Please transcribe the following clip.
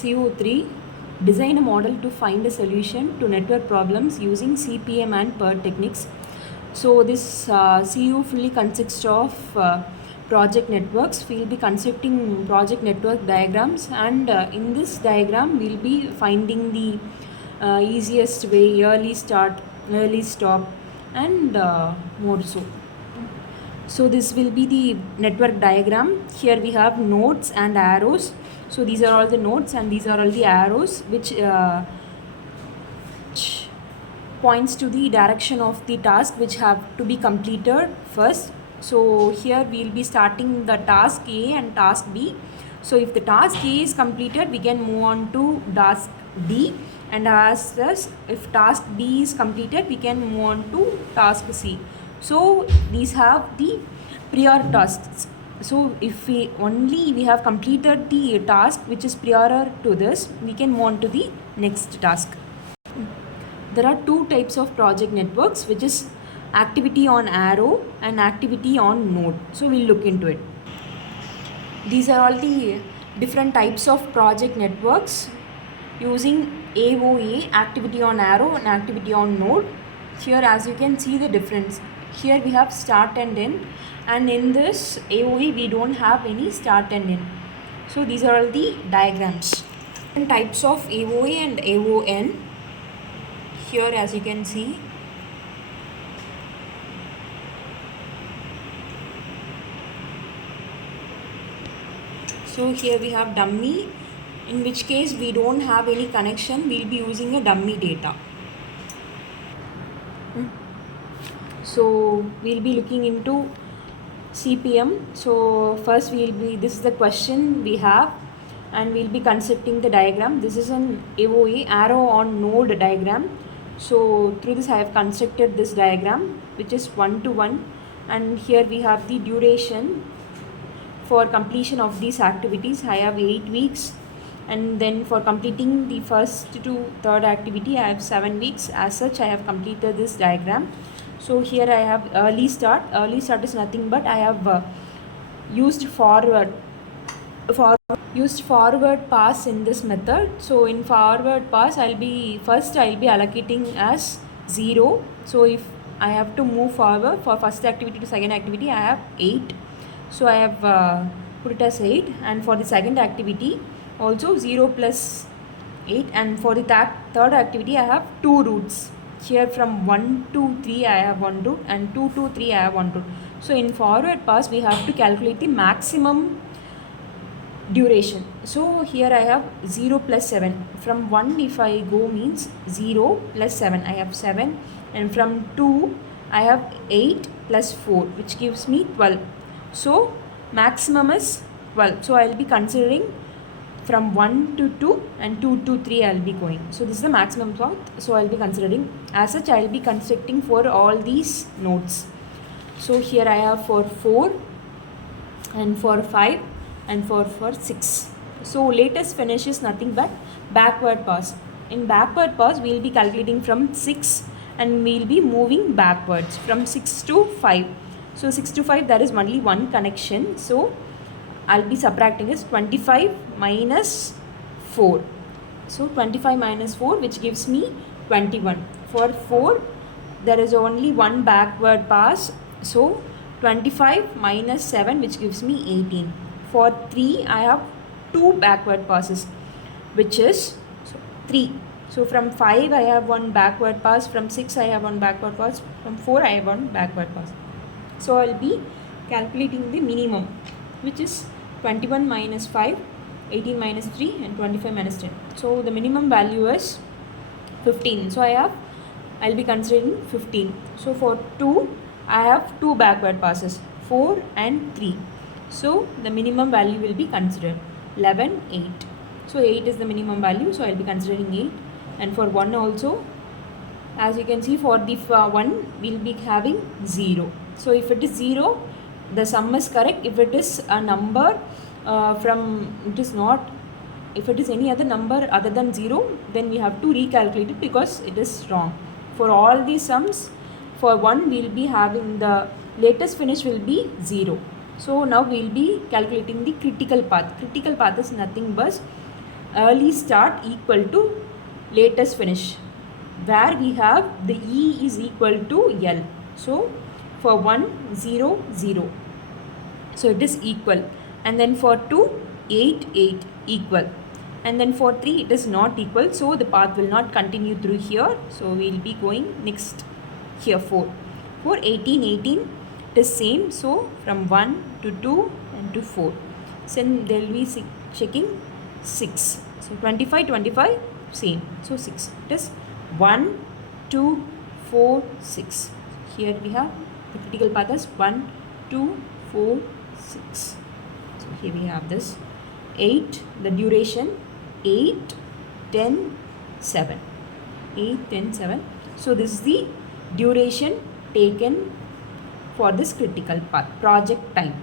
CO3, design a model to find a solution to network problems using CPM and PER techniques. So this CU fully consists of project networks. We'll be constructing project network diagrams, and in this diagram we'll be finding the easiest way, early start, early stop, and more so. So this will be the network diagram. Here we have nodes and arrows. So these are all the nodes and these are all the arrows which points to the direction of the task which have to be completed first. So here we will be starting the task A and task B. So if the task A is completed, we can move on to task D, and if task B is completed, we can move on to task C. So these have the prior tasks. So if we have completed the task which is prior to this, we can move on to the next task. There are two types of project networks, which is activity on arrow and activity on node. So we'll look into it. These are all the different types of project networks using AOA, activity on arrow, and activity on node. Here, as you can see the difference, here we have start and end, and in this AOA we don't have any start and end. So these are all the diagrams. Different types of AOA and AON. Here, as you can see, so here we have dummy, in which case we don't have any connection, we'll be using a dummy data. So we'll be looking into CPM. So first this is the question we have, and we'll be constructing the diagram. This is an AOA, arrow on node diagram. So through this I have constructed this diagram, which is 1 to 1, and here we have the duration for completion of these activities. I have 8 weeks, and then for completing the first to third activity I have 7 weeks. As such, I have completed this diagram. So here I have early start. Early start is nothing but I have used forward pass in this method. So in forward pass, I'll be allocating as 0. So if I have to move forward for first activity to second activity, I have 8. So I have put it as 8, and for the second activity also 0 plus 8, and for the third activity I have 2 routes. Here from 1 to 3 I have 1 route, and 2 to 3 I have 1 route. So in forward pass we have to calculate the maximum duration. So here I have 0 plus 7. From 1 if I go means 0 plus 7, I have 7, and from 2 I have 8 plus 4, which gives me 12. So maximum is 12. So I will be considering from 1 to 2 and 2 to 3 I will be going. So this is the maximum path. So I will be considering. As such, I will be constructing for all these nodes. So here I have for 4 and for 5 and for 6. So latest finish is nothing but backward pass. In backward pass, we will be calculating from 6 and we will be moving backwards from 6 to 5. So 6 to 5, there is only one connection. So I'll be subtracting is 25 minus 4. So 25 minus 4, which gives me 21. For 4, there is only one backward pass. So 25 minus 7, which gives me 18. For 3, I have 2 backward passes, which is 3. So from 5, I have one backward pass. From 6, I have one backward pass. From 4, I have one backward pass. So I'll be calculating the minimum, which is 21 minus 5, 18 minus 3, and 25 minus 10. So the minimum value is 15. So I'll be considering 15. So for 2, I have 2 backward passes, 4 and 3. So the minimum value will be considered 11, 8. So 8 is the minimum value. So I'll be considering 8. And for 1 also, as you can see, for the 1, we'll be having 0. So if it is 0, the sum is correct. If it is a number if it is any other number other than 0, then we have to recalculate it because it is wrong. For all these sums, for 1 we will be having the latest finish will be 0. So now we will be calculating the critical path. Critical path is nothing but early start equal to latest finish, where we have the E is equal to L. So for 1, 0, 0. So it is equal. And then for 2, 8, 8 equal. And then for 3 it is not equal. So the path will not continue through here. So we will be going next here 4. For 18, 18 it is same. So from 1 to 2 and to 4. So then they will be checking 6. So 25, 25 same. So 6. It is 1, 2, 4, 6. Here we have the critical path as 1, 2, 4, 6. So here we have this 8, the duration 8, 10, 7. 8, 10, 7. So this is the duration taken for this critical path, project time.